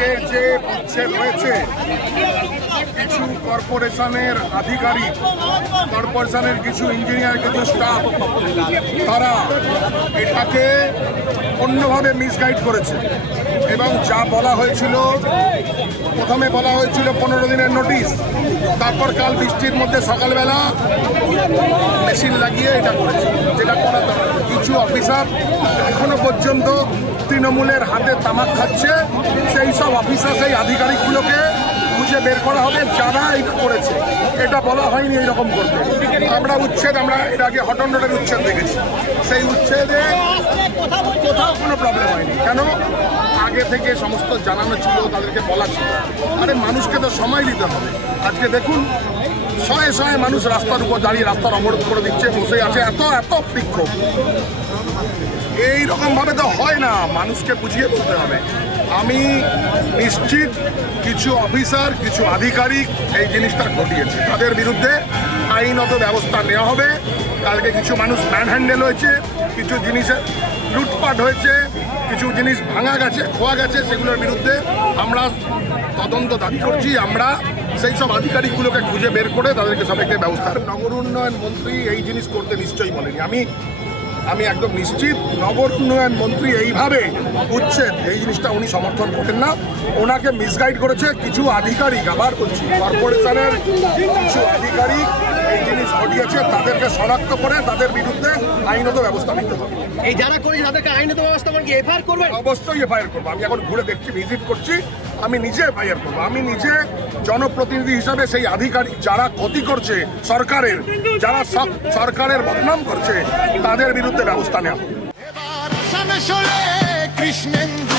আজকে যে উচ্ছেদ হয়েছে, কিছু কর্পোরেশনের আধিকারিক, কর্পোরেশনের কিছু ইঞ্জিনিয়ার, কিছু স্টাফ, তারা এটাকে অন্যভাবে মিসগাইড করেছে। এবং যা বলা হয়েছিল, প্রথমে বলা হয়েছিল 15 দিনের নোটিশ, তারপর কাল বৃষ্টির মধ্যে সকালবেলা মেশিন লাগিয়ে এটা করেছে, যেটা করা দরকার। কিছু অফিসার এখনো পর্যন্ত তৃণমূলের হাতে তামাক খাচ্ছে। সেই সব অফিসার, সেই আধিকারিকগুলোকে খুঁজে বের করা হবে যারা এটা করেছে। এটা বলা হয়নি এইরকম করতে। আমরা এর আগে হটন রোডের উচ্ছেদ দেখেছি, সেই উচ্ছেদে কোথাও কোনো প্রবলেম হয়নি। কেন? আগে থেকে সমস্ত জানানো ছিল, তাদেরকে বলা ছিল। আরে মানুষকে তো সময় দিতে হবে। আজকে দেখুন, শয়ে শয়ে মানুষ রাস্তার উপর দাঁড়িয়ে রাস্তার অবরোধ করে দিচ্ছে, বসে আছে, এত বিক্ষোভ। এইরকমভাবে তো হয় না, মানুষকে বুঝিয়ে বলতে হবে। আমি নিশ্চিত কিছু অফিসার, কিছু আধিকারিক এই জিনিসটা ঘটিয়েছে, তাদের বিরুদ্ধে আইনত ব্যবস্থা নেওয়া হবে। কালকে কিছু মানুষ ম্যানহ্যান্ডেল হয়েছে, কিছু জিনিসের লুটপাট হয়েছে, কিছু জিনিস ভাঙা গেছে, খোয়া গেছে, সেগুলোর বিরুদ্ধে আমরা তদন্ত দাবি করছি। আমরা সেই সব আধিকারিকগুলোকে খুঁজে বের করে তাদেরকে সবাইকে ব্যবস্থা। নগর উন্নয়ন মন্ত্রী এই জিনিস করতে নিশ্চয়ই বলেনি। আমি একদম নিশ্চিত নগর উন্নয়ন মন্ত্রী এইভাবে উচ্ছেদ, এই জিনিসটা উনি সমর্থন করেন না। ওনাকে মিসগাইড করেছে কিছু আধিকারিক, আবার বলছি কর্পোরেশনের কিছু আধিকারিক এই জিনিস ঘটিয়েছে, তাদেরকে শনাক্ত করে তাদের বিরুদ্ধে আইনত ব্যবস্থা নিতে হবে। এই যারা করেছে তাদেরকে আইনত ব্যবস্থা মানে কি এফআইআর করবেন? অবশ্যই এফআইআর করবো। আমি এখন ঘুরে দেখছি, ভিজিট করছি, আমি নিজে এফআইআর করবো। আমি নিজে জনপ্রতিনিধি হিসাবে সেই আধিকারিক যারা ক্ষতি করছে সরকারের, যারা সরকারের বদনাম করছে, তাদের বিরুদ্ধে ব্যবস্থা নেওয়া হবে। কৃষ্ণেন্দু